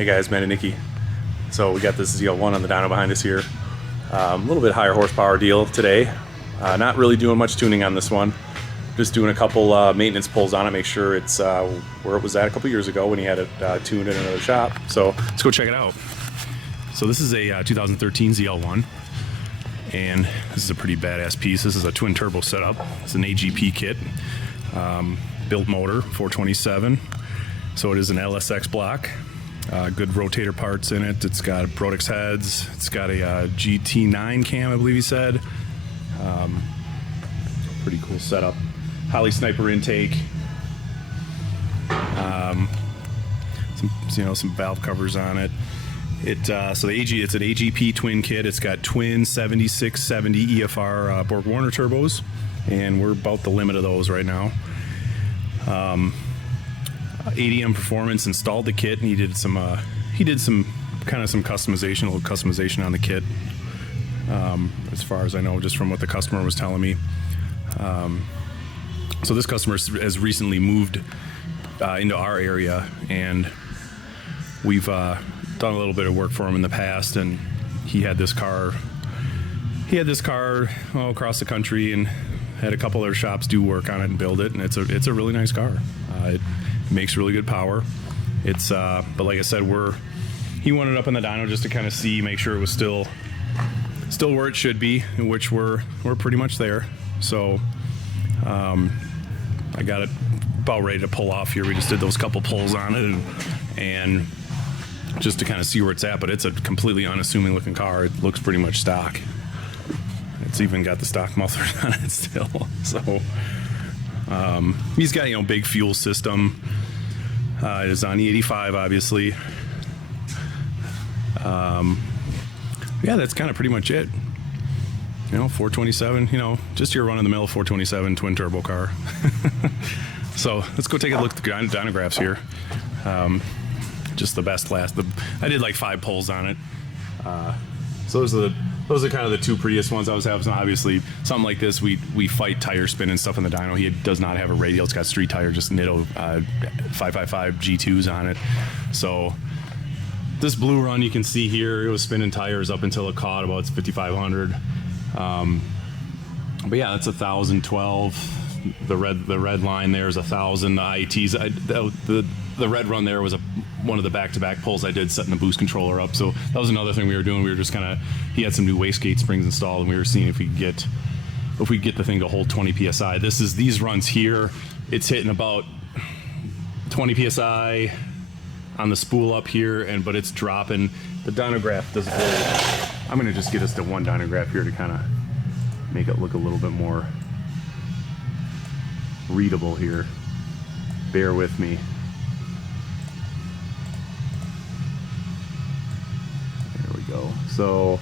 Hey guys, Matt and Nikki. So we got this ZL1 on the dyno behind us here. A little bit higher horsepower deal today. Not really doing much tuning on this one. Just doing a couple maintenance pulls on it, make sure it's where it was at a couple years ago when he had it tuned in another shop. So let's go check it out. So this is a 2013 ZL1, and this is a pretty badass piece. This is a twin turbo setup. It's an AGP kit, built motor, 427. So it is an LSX block. Good rotator parts in it. It's got Brodix heads. It's got a GT9 cam, I believe he said. Pretty cool setup. Holley Sniper intake. Some valve covers on it. It's an AGP twin kit. It's got twin 7670 EFR Borg Warner turbos, and we're about the limit of those right now. ADM Performance installed the kit, and he did some customization, a little customization on the kit, as far as I know, just from what the customer was telling me. So this customer has recently moved into our area, and we've done a little bit of work for him in the past, and he had this car across the country, and had a couple other shops do work on it and build it, and it's a really nice car. It makes really good power. But like I said, he wanted up on the dyno just to kind of make sure it was still where it should be, in which we're pretty much there. So I got it about ready to pull off here. We just did those couple pulls on it, and just to kind of see where it's at. But it's a completely unassuming looking car. It looks pretty much stock. It's even got the stock mufflers on it still. So he's got big fuel system. It is on E85, obviously. Yeah, that's kind of pretty much it. 427, just your run-of-the-mill 427 twin turbo car. So let's go take a look at the dynographs here. Just the best class. I did like 5 pulls on it. So those are kind of the 2 prettiest ones I was having. So obviously, something like this, we fight tire spin and stuff in the dyno. He does not have a radial. It's got street tire, just Nitto 555 G2s on it. So this blue run, you can see here, it was spinning tires up until it caught about 5,500. But yeah, that's 1,012. The red line there is 1,000. The IETs, the red run there was one of the back-to-back pulls I did, setting the boost controller up. So that was another thing we were doing. We were just he had some new wastegate springs installed, and we were seeing if we could get the thing to hold 20 psi. These runs here, it's hitting about 20 psi on the spool up here, but it's dropping. The dynograph does very. I'm gonna just get us to one dynograph here to kind of make it look a little bit more readable here. Bear with me. There we go. So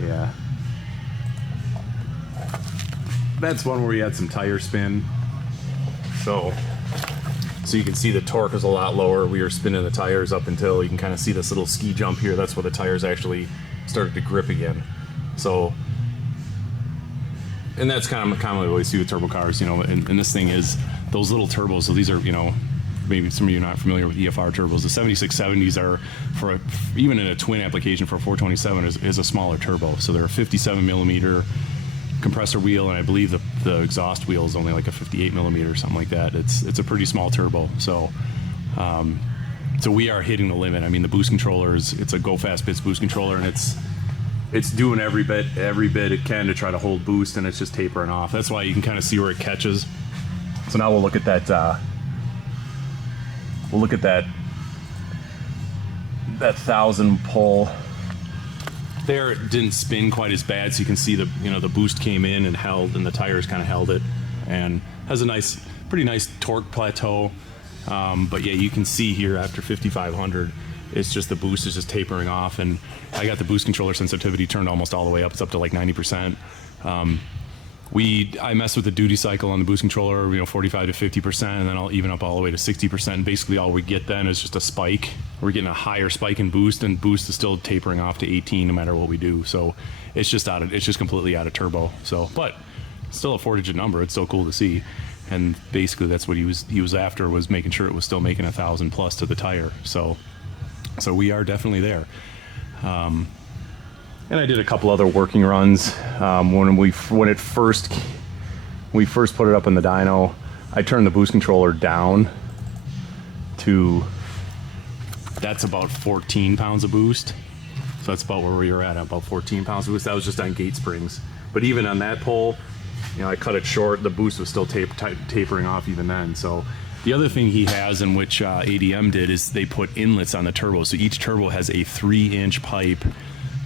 yeah, that's one where we had some tire spin. So you can see the torque is a lot lower. We were spinning the tires up until you can kind of see this little ski jump here. That's where the tires actually started to grip again. So, and that's kind of commonly what we see with turbo cars, and this thing is those little turbos. So these are, maybe some of you are not familiar with EFR turbos. The 7670s are, even in a twin application for a 427 is a smaller turbo. So they're a 57 millimeter compressor wheel, and I believe the exhaust wheel is only like a 58 millimeter or something like that. It's a pretty small turbo. So we are hitting the limit. I mean, the boost controller it's a go fast bits boost controller, and it's doing every bit it can to try to hold boost, and it's just tapering off. That's why you can kind of see where it catches. So now we'll look at that. That 1,000 pull. There, it didn't spin quite as bad, so you can see the boost came in and held, and the tires kind of held it, and has a pretty nice torque plateau. But yeah, you can see here after 5,500, it's just the boost is just tapering off, and I got the boost controller sensitivity turned almost all the way up. It's up to like 90%. I mess with the duty cycle on the boost controller, 45 to 50%, and then I'll even up all the way to 60%. And basically all we get then is just a spike. We're getting a higher spike in boost, and boost is still tapering off to 18 no matter what we do. So it's just completely out of turbo. So, but still a 4-digit number. It's so cool to see. and basically that's what he was after, was making sure it was still making 1,000 plus to the tire. So we are definitely there. And I did a couple other working runs when we first put it up in the dyno. I turned the boost controller down to, that's about 14 pounds of boost. So that's about where we were at about 14 pounds of boost. That was just on gate springs. But even on that pole, you know, I cut it short. The boost was still tapering off even then. So the other thing he has, in which ADM did, is they put inlets on the turbo. So each turbo has a 3-inch pipe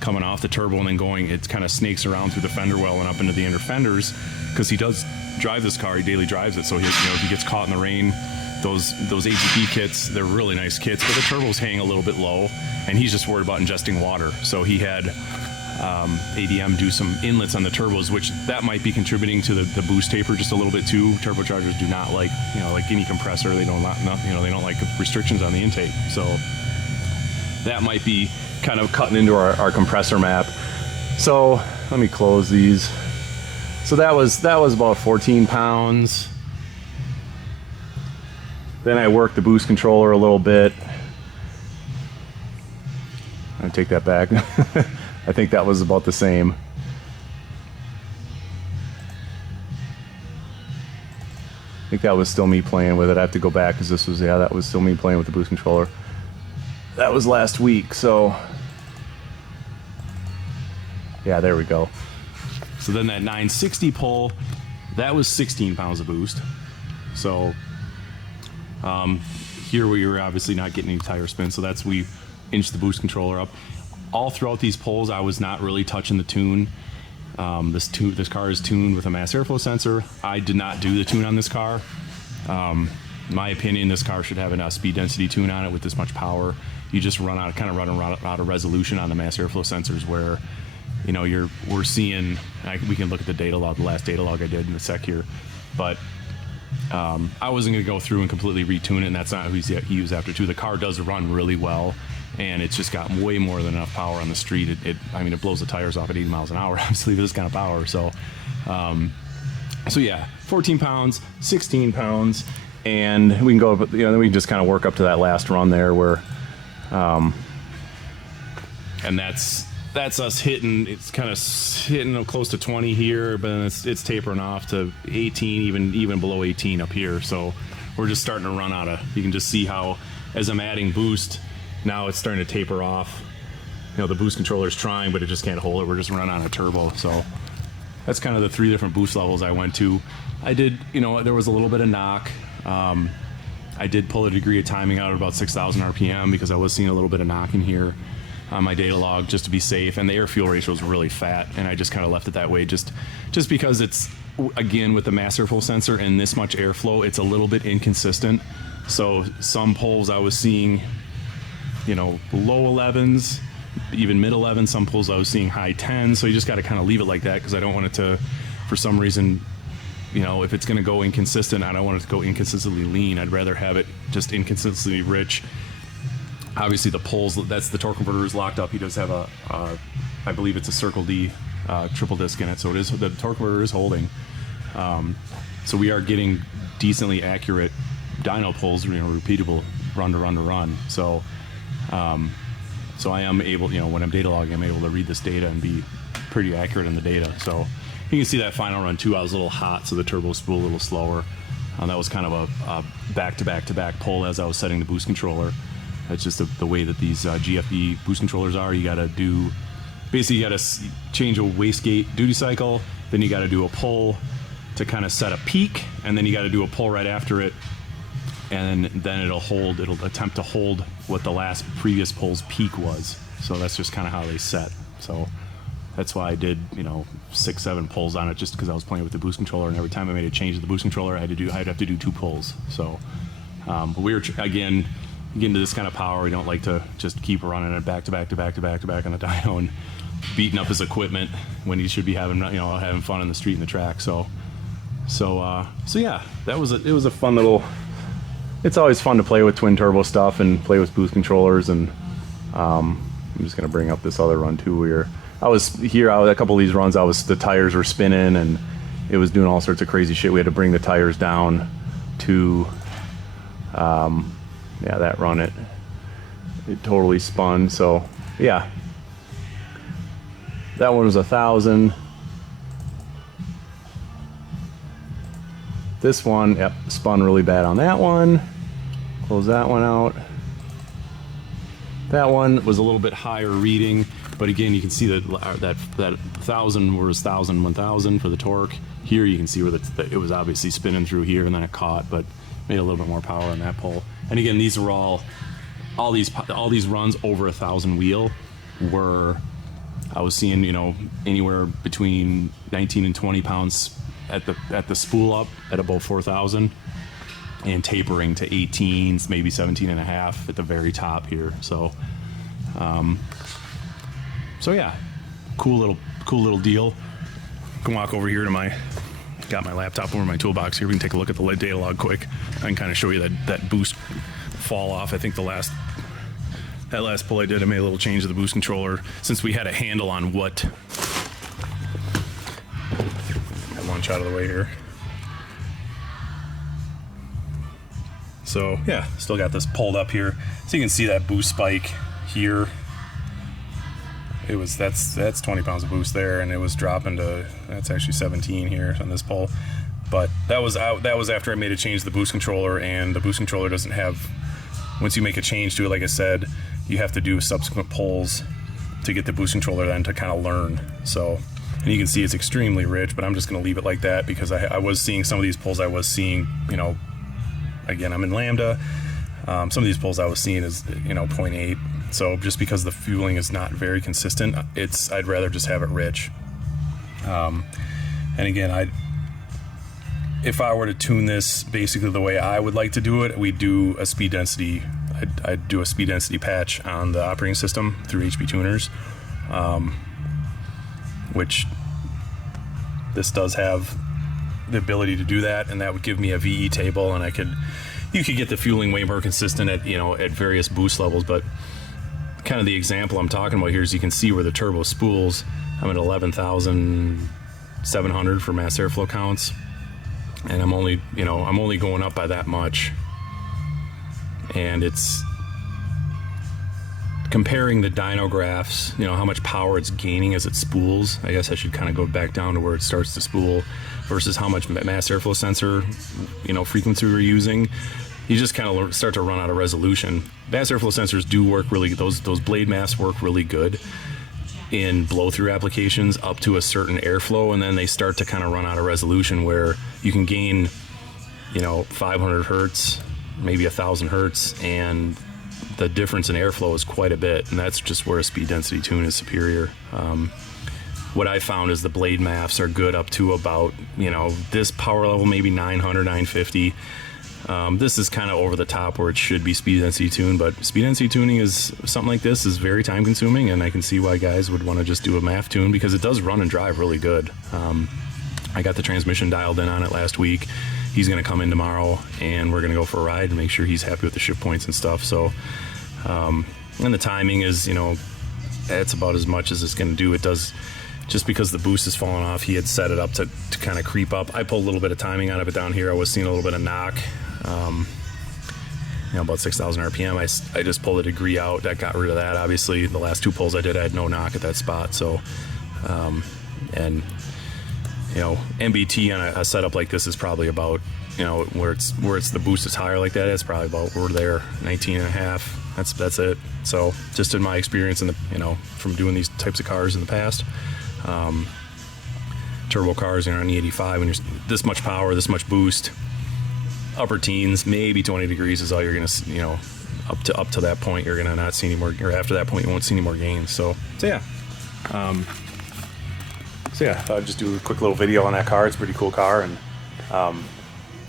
coming off the turbo and then going, it kind of snakes around through the fender well and up into the inner fenders, because he does drive this car, he daily drives it. So he, you know, if he gets caught in the rain, those AGP kits, they're really nice kits, but the turbos hang a little bit low, and he's just worried about ingesting water. So he had ADM do some inlets on the turbos, which that might be contributing to the boost taper just a little bit too. Turbochargers do not like, you know, like any compressor, they don't they don't like restrictions on the intake. So that might be kind of cutting into our compressor map. So let me close these. So that was about 14 pounds. Then I worked the boost controller a little bit. I take that back. I think that was about the same. I think that was still me playing with it. I have to go back because this was, yeah, that was still me playing with the boost controller. That was last week, so yeah, there we go. So then that 960 pole, that was 16 pounds of boost. So here we were obviously not getting any tire spin, so that's, we inched the boost controller up. All throughout these poles, I was not really touching the tune. This car is tuned with a mass airflow sensor. I did not do the tune on this car. In my opinion, this car should have a speed density tune on it with this much power. You just run out of resolution on the mass airflow sensors, where, you know, we're seeing, we can look at the data log, the last data log I did in a sec here, but I wasn't going to go through and completely retune it, and that's not who he was after too. The car does run really well, and it's just got way more than enough power on the street. I mean, it blows the tires off at 80 miles an hour, obviously, with this kind of power. So, so yeah, 14 pounds, 16 pounds, and we can go, you know, then we can just kind of work up to that last run there where, and that's us hitting, it's kind of hitting close to 20 here, but then it's tapering off to 18, even below 18 up here. So we're just starting to run out of, you can just see how, as I'm adding boost, now it's starting to taper off. You know, the boost controller's trying, but it just can't hold it. We're just running on a turbo. So that's kind of the 3 different boost levels I went to. I did, you know, there was a little bit of knock. I did pull a degree of timing out at about 6,000 RPM because I was seeing a little bit of knock in here on my data log, just to be safe. And the air fuel ratio was really fat, and I just kind of left it that way just because it's, again, with the mass airflow sensor and this much airflow, it's a little bit inconsistent. So some poles I was seeing, you know, low 11s, even mid 11s. Some pulls I was seeing high 10s. So you just got to kind of leave it like that, because I don't want it to, for some reason, you know, if it's going to go inconsistent, I don't want it to go inconsistently lean. I'd rather have it just inconsistently rich. Obviously the poles, that's the torque converter is locked up. He does have a, I believe it's a Circle D triple disc in it. So it is, the torque converter is holding. So we are getting decently accurate dyno pulls, you know, repeatable run to run to run. So so I am able, you know, when I'm data logging, I'm able to read this data and be pretty accurate in the data. So you can see that final run too, I was a little hot, so the turbo spool a little slower. That was kind of a back-to-back-to-back pull as I was setting the boost controller. That's just the way that these GFE boost controllers are. You gotta do, basically you gotta change a wastegate duty cycle, then you gotta do a pull to kind of set a peak, and then you gotta do a pull right after it, and then it'll attempt to hold what the last previous pull's peak was. So that's just kind of how they set. So that's why I did, you know, 6-7 pulls on it, just because I was playing with the boost controller, and every time I made a change to the boost controller, I'd have to do 2 pulls. So, but we were, again, getting to this kind of power, we don't like to just keep running it back to back to back to back to back on the dyno and beating up his equipment when he should be having, you know, having fun in the street and the track. So yeah, it was a fun little. It's always fun to play with twin turbo stuff and play with boost controllers, and I'm just gonna bring up this other run too. A couple of these runs, the tires were spinning, and it was doing all sorts of crazy shit. We had to bring the tires down to, yeah, that run it totally spun. So yeah, that one was 1,000. This one, yep, spun really bad on that one. Close that one out. That one was a little bit higher reading, but again, you can see that 1,000 was 1,000, 1,000 for the torque. Here you can see where it was obviously spinning through here, and then it caught, but made a little bit more power on that pole. And again, these are all these runs over 1,000 wheel were, I was seeing, you know, anywhere between 19 and 20 pounds at the spool up at about 4,000, and tapering to 18s, maybe 17 and a half at the very top here. So, so yeah, cool little deal. I can walk over here to got my laptop over my toolbox here. We can take a look at the data log quick. I can kind of show you that boost fall off. I think that last pull I did, I made a little change to the boost controller since we had a handle on what. Got launch out of the way here. So yeah, still got this pulled up here, so you can see that boost spike here. It was that's 20 pounds of boost there, and it was dropping to, that's actually 17 here on this pull. But that was after I made a change to the boost controller, and the boost controller doesn't have, once you make a change to it, like I said, you have to do subsequent pulls to get the boost controller then to kind of learn. So, and you can see it's extremely rich, but I'm just going to leave it like that because I was seeing some of these pulls, I was seeing, you know, again, I'm in Lambda. Some of these pulls I was seeing is, you know, 0.8. So just because the fueling is not very consistent, I'd rather just have it rich. And again, if I were to tune this basically the way I would like to do it, we'd do a speed density. I'd do a speed density patch on the operating system through HP tuners, which this does have the ability to do that, and that would give me a VE table, and you could get the fueling way more consistent at, you know, at various boost levels. But kind of the example I'm talking about here is you can see where the turbo spools, I'm at 11,700 for mass airflow counts, and I'm only going up by that much. And it's comparing the dyno graphs, you know, how much power it's gaining as it spools. I guess I should kind of go back down to where it starts to spool versus how much mass airflow sensor, you know, frequency we're using. You just kind of start to run out of resolution. Mass airflow sensors do work really, those blade mass work really good in blow-through applications up to a certain airflow, and then they start to kind of run out of resolution where you can gain, you know, 500 hertz, maybe 1,000 hertz, and the difference in airflow is quite a bit, and that's just where a speed density tune is superior. What I found is the blade maths are good up to about, you know, this power level, maybe 900, 950. This is kind of over the top where it should be speed density tuned, but speed density tuning is something like this is very time consuming, and I can see why guys would want to just do a MAF tune because it does run and drive really good. I got the transmission dialed in on it last week. He's going to come in tomorrow, and we're going to go for a ride and make sure he's happy with the shift points and stuff. So, and the timing is, you know, it's about as much as it's going to do. It does, just because the boost is falling off, he had set it up to kind of creep up. I pulled a little bit of timing out of it down here. I was seeing a little bit of knock, you know, about 6,000 RPM. I just pulled a degree out. That got rid of that. Obviously, the last two pulls I did, I had no knock at that spot. So, and you know, MBT on a setup like this is probably about, you know, where it's the boost is higher like that, it's probably about, we're there, 19 and a half. That's it. So just in my experience in the, you know, from doing these types of cars in the past, turbo cars, you know, on E85, when you're this much power, this much boost, upper teens, maybe 20 degrees is all you're gonna, you know, up to that point, you're gonna not see any more, or after that point, you won't see any more gains. So yeah. So yeah, I thought I'd just do a quick little video on that car. It's a pretty cool car, and I don't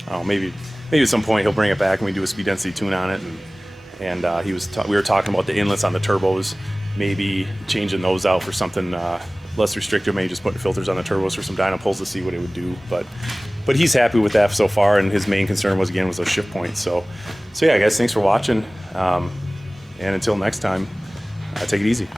know, maybe at some point he'll bring it back and we do a speed density tune on it. And we were talking about the inlets on the turbos, maybe changing those out for something less restrictive, maybe just putting filters on the turbos for some dyno pulls to see what it would do. But he's happy with that so far, and his main concern was those shift points. So yeah, guys, thanks for watching, and until next time, take it easy.